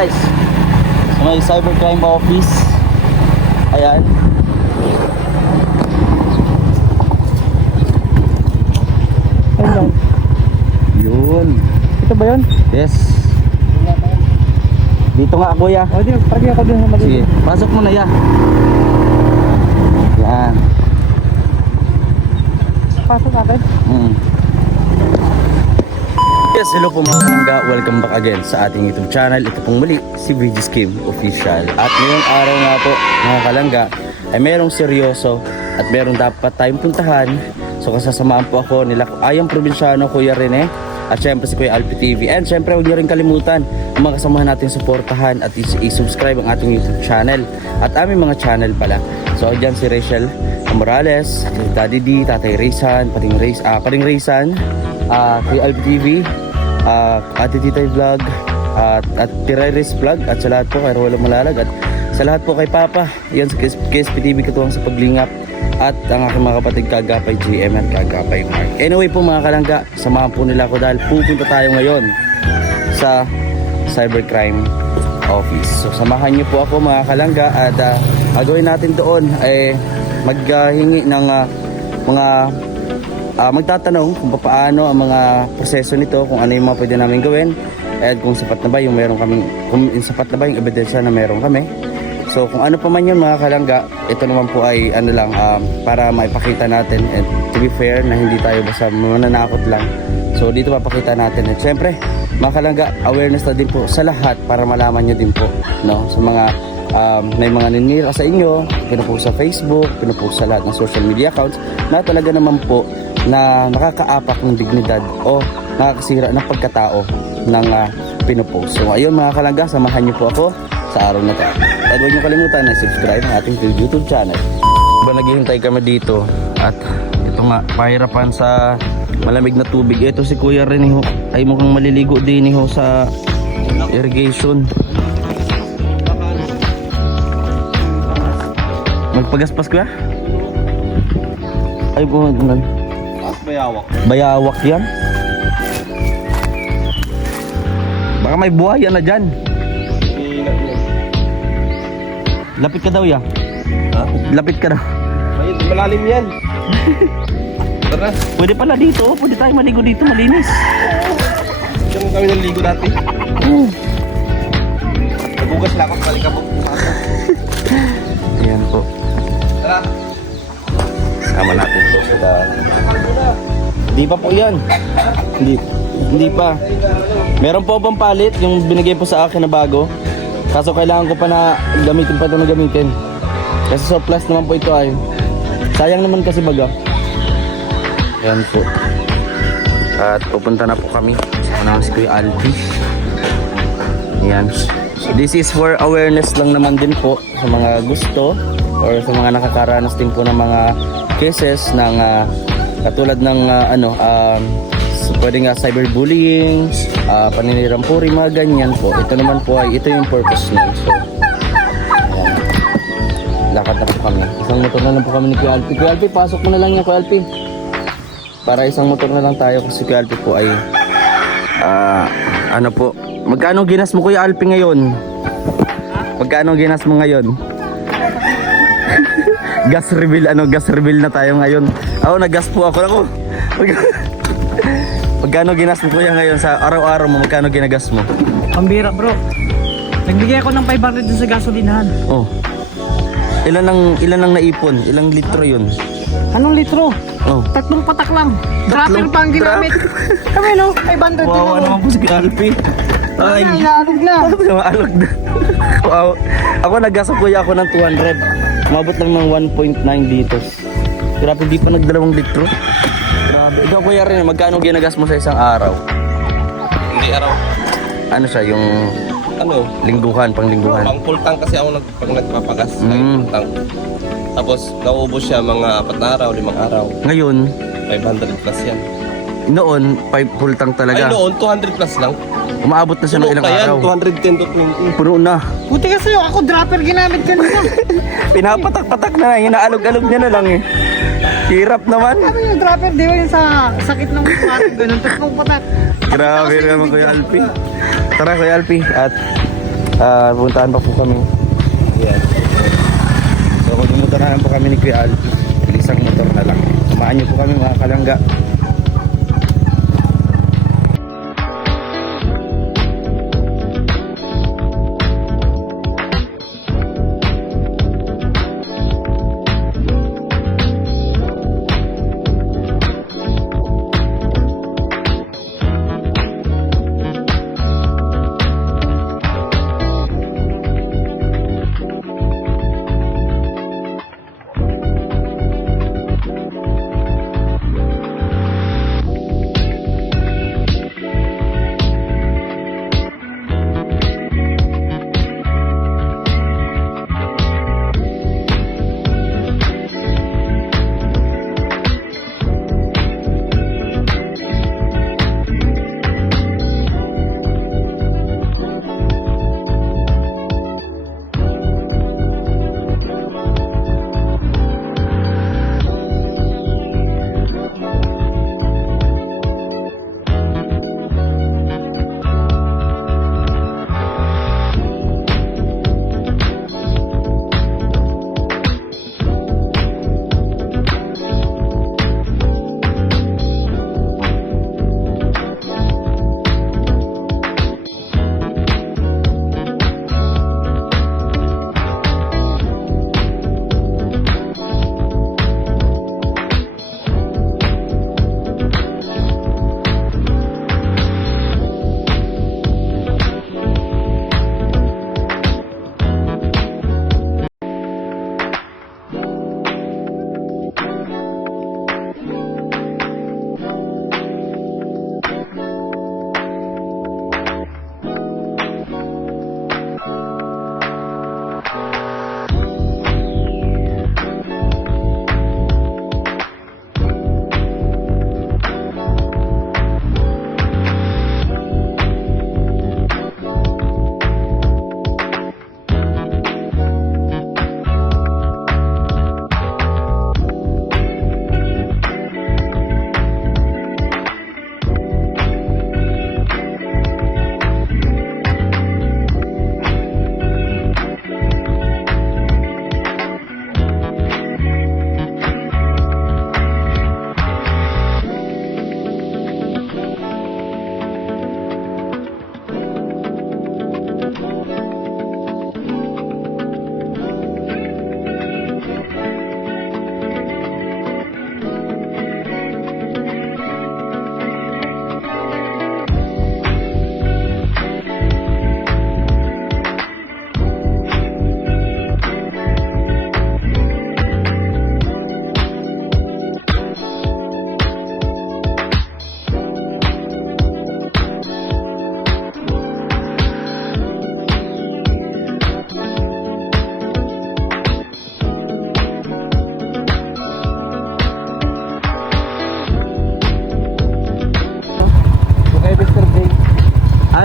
guys, sa may cybercrime office. Ayan. Ayun. Yun. Ito ba yun? Yes. Dito nga kuya. O, di, pagi ako din sa mali. Sige, pasok mo na ya. Yan. Pasok natin. Yes, hello po mga kalangga. Welcome back again sa ating YouTube channel. Ito pong muli, si VG Kim Official. At ngayong araw nga po mga kalangga, ay merong seryoso at merong dapat tayong puntahan. So kasasamaan po ako nila Ayang Probinsyano, Kuya Rene, at syempre si Kuya Alpi TV. And syempre huwag niyo rin kalimutan ang mga kasamahan natin suportahan at i-subscribe ang ating YouTube channel at aming mga channel pala. So dyan si Rachel Morales, si Daddy D, Tatay Raysan, Paring Raysan, Kuya Alpi TV, Ate Titay Vlog, at Tiraris Vlog, at sa lahat po kay Rolo Malalag, at sa lahat po kay Papa, yan sa KSP TV katuwang sa paglingap, at ang aking mga kapatid Kagapay GM at Kagapay Mark. Anyway po mga kalangga, samahan po nila ako dahil pupunta tayo ngayon sa cybercrime office. So samahan niyo po ako mga kalangga, at gagawin natin doon ay maghingi ng mga magtatanong kung paano ang mga proseso nito, kung ano yung mga pwede namin gawin, at kung sapat na ba yung meron kami, kung sapat na ba yung ebidensya na meron kami. So kung ano pa man yun mga kalangga, ito naman po ay ano lang, para maipakita natin, and to be fair na hindi tayo basta mananakot lang. So dito papakita natin, at syempre mga kalangga, awareness na din po sa lahat para malaman nyo din po, no, sa mga may mga ninira sa inyo, pinupost sa Facebook, pinupost sa lahat ng social media accounts na talaga naman po na nakakaapak ng dignidad o nakakasira ng pagkatao ng pinupost. So ayun mga kalangga, samahan niyo po ako sa araw na ito. At huwag niyo kalimutan na subscribe ang ating YouTube channel. Diba naghihintay kami dito, at ito nga, pahirapan sa malamig na tubig. Ito si Kuya Rene ay mukhang maliligo din sa irrigation. Magpagaspas ko ya? Ay po, Bayawak. bayawak yan. Baka may buhaya na dyan. Lapit ka daw ya. Ha? Lapit ka daw. Malalim yan. Tara. Pwede pala dito. Pwede tayo maligo dito. Malinis. Diyan kami naligo dati. Nagugas lang ako. Palikabok. Ayan po. Tara. Sama natin po sila. Hindi pa po yan. Hindi pa. Meron po bang palit yung binigay po sa akin na bago? Kaso kailangan ko pa na gamitin pa ito na gamitin. Kasi surplus naman po ito ay. Sayang naman kasi baga. Ayan po. At pupunta na po kami. Ano si Kuya Alpi. Ayan. This is for awareness lang naman din po sa mga gusto or sa mga nakakaranas din po ng mga cases ng katulad ng pwedeng cyberbullying, paninirampuri, mga ganyan po. Ito naman po ay ito yung purpose niya. So lakad na po kami. Isang motor na lang po kami ni Kuya Alpi. Kuya Alpi, pasok mo na lang yan Kuya Alpi. Para isang motor na lang tayo kasi Kuya Alpi po ay ano po. Magkano ginas mo Kuya Alpi ngayon? Magkano ginas mo ngayon? Gas reveal na tayo ngayon. Nag-gas po ako. Magkano ginas mo kuya ngayon sa araw-araw mo? Magkano ginagas mo? Pambira bro. Nagbigay ako ng 500 din sa gasolinahan. Oh. Ilan ang naipon? Ilang litro yun? Anong litro? Oh. 3 patak lang. Dropper pa ang ginamit. Kami no, 500 din Wow, ako. ano naman po si Alpi? Ay, Naalog na. maalog na. Wow. Ako nagasa kuya ako ng 200. Umabot lang ng 1.9 liters. Grabe, di pa nagdalawang litro. Grabe. Ikaw kuya rin, magkano ginagas mo sa isang araw? Hindi araw. Ano siya, yung lingguhan, panglingguhan? Pang full tank kasi ako pag nagpapagas. Full tank. Tapos nauubos siya mga 4 na araw, 5 araw. Ngayon, 500 plus yan. noon, full tank Ay talaga. noon, 200 plus lang. Umaabot na siya ng Puno ilang pa yan, araw. 210 to 20. Puno na. Buti kasi ako dropper ginamit kanina. Pinapatak-patak na, inaalog-alog niya na lang eh. Hirap naman. Sabi yung dropper, di ba yung sa sakit ng patak, ganun, 3 patak. Grabe naman Kuya Alpi. Tara Kuya Alpi, at Puntahan pa po kami. Ayan. So kung motor na lang po kami ni Kuya Al, isang motor na lang. Samahan niyo po kami mga kalangga.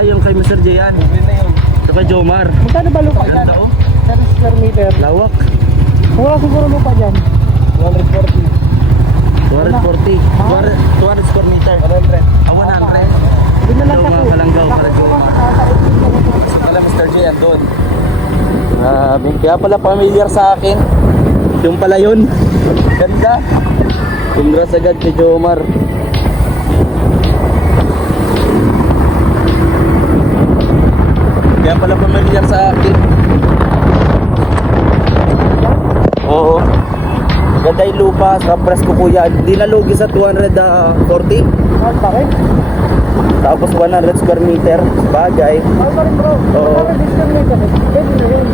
Yung kay Mr. Jayan. Ito kay Jomar. Magkano ba lupa dyan? Ganda, oh. 7 square meter. Lawak. Wala siguro lupa dyan. 140. 240. 200 square meter. 100. 100. Hindi na lang Ito mga kalanggaw para Jomar. Pala Mr. Jayan doon. Grabe. Kaya pala familiar sa akin. Yung pala yun. Ganda. Congrats agad kay Jomar. Kaya pala familiar sa akin. Oo. Ganda yung lupa sa press ko kuya. Hindi nalugi sa 240. Bakit? Tapos 100 square meter. Bagay. Mahal pa rin bro. Oo. 100 square meter. Pwede na yun.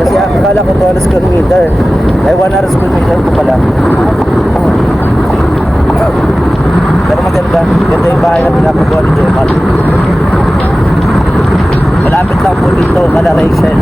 Kasi akala ko 200 square meter. Ay 100 square meter ko pala. Pero maganda. Ganda yung bahay na pinapagawa ni Jomar. Malapit lang po dito, Rachel.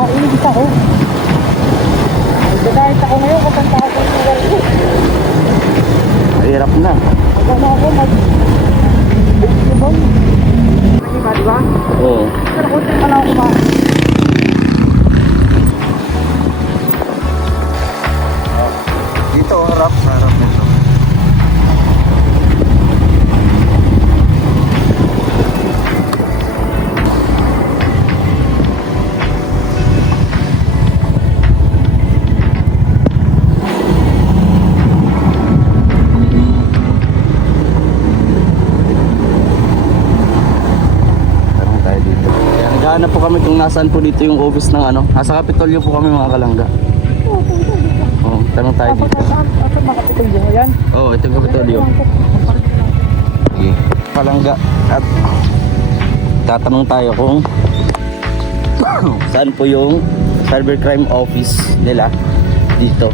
Naiinigit ako. Kahit ako ngayon, kapag ako ng lugar ko. Mahirap na. Ako na ako mag-ibon. Diba, diba? Oo. Pero kunti pa lang ako ba? Dito, harap. Sa harap nito. Tanong tayo dito. Kaya naghahanap po kami kung nasaan po dito yung office ng ano. Nasa Kapitolyo po kami mga kalangga. Oo, tanong tayo dito. Asa makapitol mo yan? Oo, ito yung Kapitolyo. Sige. Palangga at tatanong tayo kung saan po yung cybercrime office nila dito.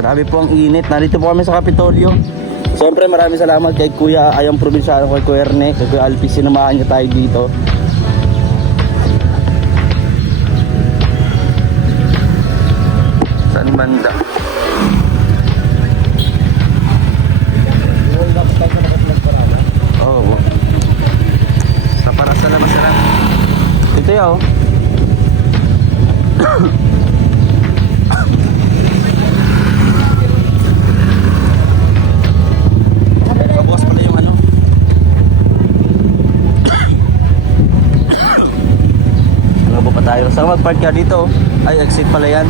Grabe po ang init. Narito po kami sa Kapitolyo. Siyempre maraming salamat kay Kuya Ayang Probinsyano, kay Kuya Erne, kay Kuya Alpi. Sinamahan niyo tayo dito. Saan banda? Oo. Sa para sa labas na. Ito yaw. Pabukas pala yung ano. Ano ba pa tayo? Saan mag-park ka dito? Ay, exit pala yan.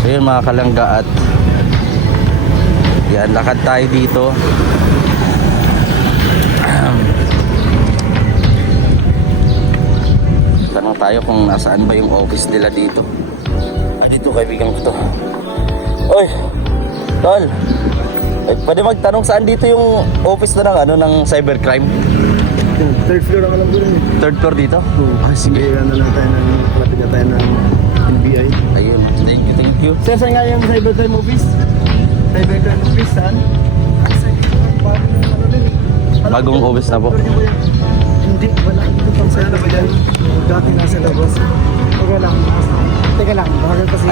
So yun mga kalangga, at yan, lakad tayo dito. Tanong tayo kung nasaan ba yung office nila dito. Dito kaibigan ko to. Oy, tol, pwede magtanong saan dito yung office na ng ano, ng cybercrime? Third floor ang alam ko rin eh. Third floor dito? Ah, sige. Ano lang tayo ng, malapit na tayo ng NBI. Ayun, thank you, thank you. Sir, saan nga yung cybercrime office? Cybercrime office, saan? Bagong office na po. Hindi, wala. Ito pang saan na ba yan? Dati nasa labas. Teka lang. Teka lang. Bakit kasi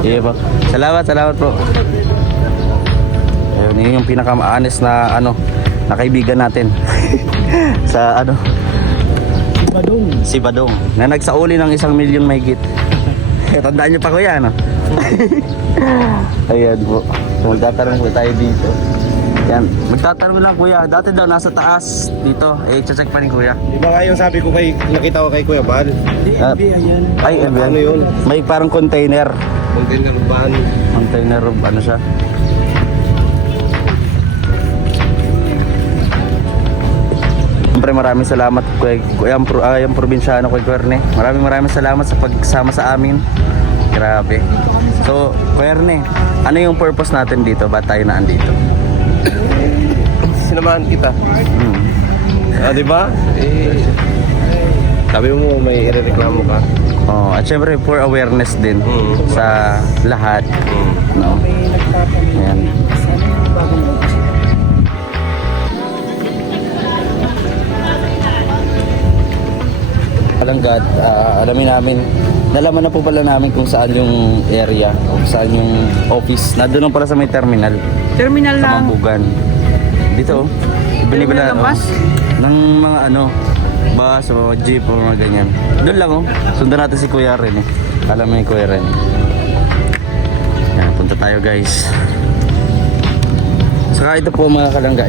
Sige po. Salamat po. Ayun, yun yung pinaka-honest na ano, na kaibigan natin. Sa ano, Badong. si Badong, na nagsauli ng 1 milyon mahigit. Tandaan niyo pa kuya, ano? Ayan po. So, magtatanong po tayo dito. Yan, magtatanong lang kuya. Dati daw nasa taas dito. Check pa rin kuya. Di ba nga yung sabi ko kay, nakita ko kay Kuya Bal? NBI yan. Ay, Ano yun? may parang container. Container van. Container of ano siya. Siyempre maraming salamat kay yung probinsyano, kay Kuerne. Maraming salamat sa pagsama sa amin. Grabe. So, Kuerne, ano yung purpose natin dito? Ba't tayo naandito? Sinamahan kita. Ah, di ba? Sabi mo may irereklamo ka. Oh, at syempre for awareness din sa lahat. No? Ayan. Palanggat, alamin namin, nalaman na po pala namin kung saan yung area, kung saan yung office. Nandun lang pala sa may terminal, terminal sa lang. Mambugan. Dito, binibila Terminal ng bus? ng mga ano, bus o jeep o mga ganyan. Doon lang sundan natin si Kuya Ren eh. Alam mo yung Kuya Ren. Yan, punta tayo guys. Saka ito po mga kalangga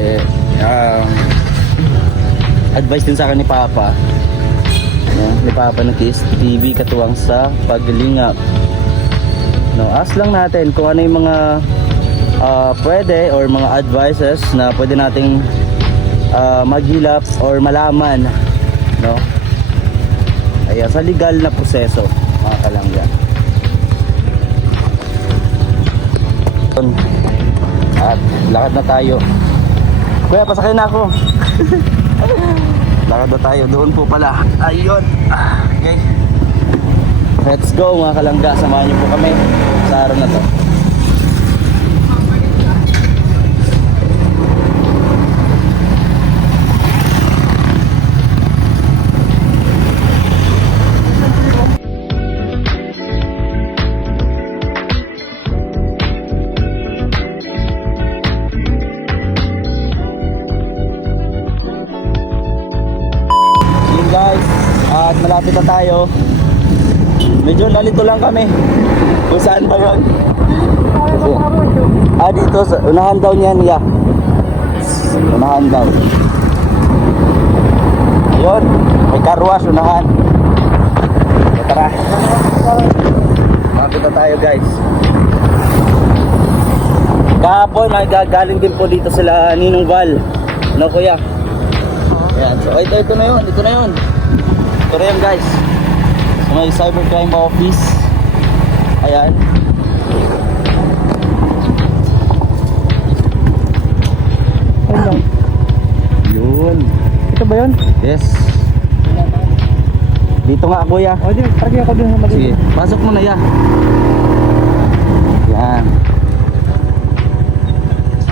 advice din sa akin ni Papa. Ni Papa ng KSTV katuwang sa paglingap. No, ask lang natin kung ano yung mga pwede or mga advices na pwede nating maghilap or malaman, no? Ayan, sa legal na proseso mga kalangga. At lakad na tayo. Kuya, pasakay na ako. Lakad na tayo, doon po pala. Ayun. Okay. Let's go mga kalangga, samahan niyo po kami sa araw na to. malapit na tayo. Medyo nalito lang kami. Kung saan ba yun? Dito, unahan daw niyan, ya. Unahan daw. Ayun, may karwas, unahan. So, tara. Malapit na tayo, guys. Kahapon, galing din po dito sila Ninong Val. No, kuya? Ayan, so ito na yun, ito na yun. Ito na yun, guys. So, may cybercrime office. Ayan. Ayun. Yun. Ito ba yun? Yes. Dito nga, kuya. O, di, parang ako dun sa mali. Sige, pasok mo na ya. Yan.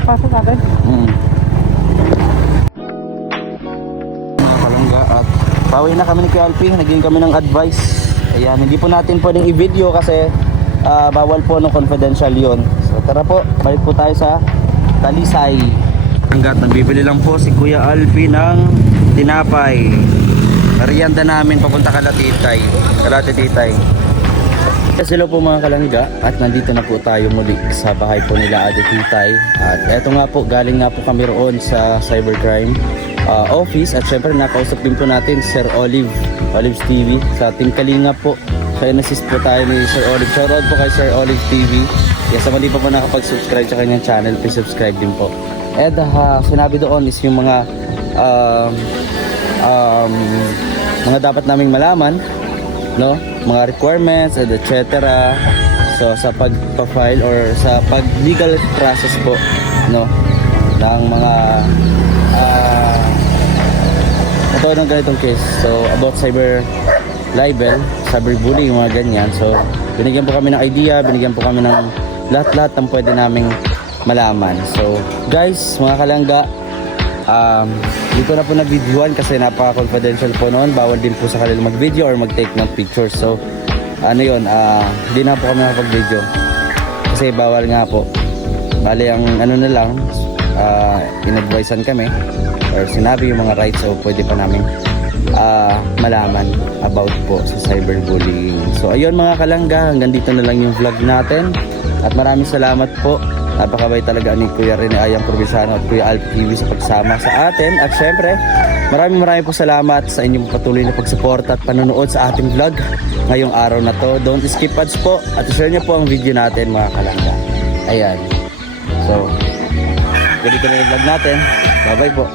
Pasok natin. Mga kalangga at pauwi na kami ni Kuya Alpi. Naging kami ng advice. Ayan, hindi po natin pwedeng i-video kasi bawal po ng confidential yun. So tara po, balik po tayo sa Talisay. Hanggat nagbibili lang po si Kuya Alpi ng tinapay. Merienda namin papunta Kalatitay. Kalatitay. Hello po mga kalangga at nandito na po tayo muli sa bahay po nila Ate Titay. At eto nga po, galing nga po kami roon sa cybercrime office. At syempre nakausap din po natin Sir Olive, Olive's TV sa Team Kalinga po. Kaya nassist po tayo ni Sir Olive. Shoutout po kay Sir Olive TV. Yes, sa mali pa po nakapag-subscribe sa kanyang channel, please subscribe din po. And sinabi doon is yung mga mga dapat naming malaman, no, mga requirements and etc. So sa pagpa-file or sa pag-legal process po, no, ng mga ito ng ganitong case. So about cyber libel, cyberbullying, mga ganyan. So binigyan po kami ng idea, binigyan po kami ng lahat-lahat ng pwede naming malaman. So guys, mga kalangga, dito na po na-videoan kasi napaka-confidential po noon. Bawal din po sa kanila mag-video or mag-take ng pictures. So, ano yun, di na po kami nakapag-video. Kasi bawal nga po. Bali, ang ano na lang, in-advisean kami or sinabi yung mga rights, so pwede pa namin malaman about po sa cyberbullying. So, ayun mga kalangga, hanggang dito na lang yung vlog natin. At maraming salamat po. Napakabay talaga ni Kuya Rene Ayang Provinciano at Kuya Alp TV sa pagsama sa atin. At syempre, maraming po salamat sa inyong patuloy na pagsuporta at panonood sa ating vlog ngayong araw na to. Don't skip ads po at share nyo po ang video natin mga kalangga. Ayan. So, ganito na yung vlog natin. Bye bye po.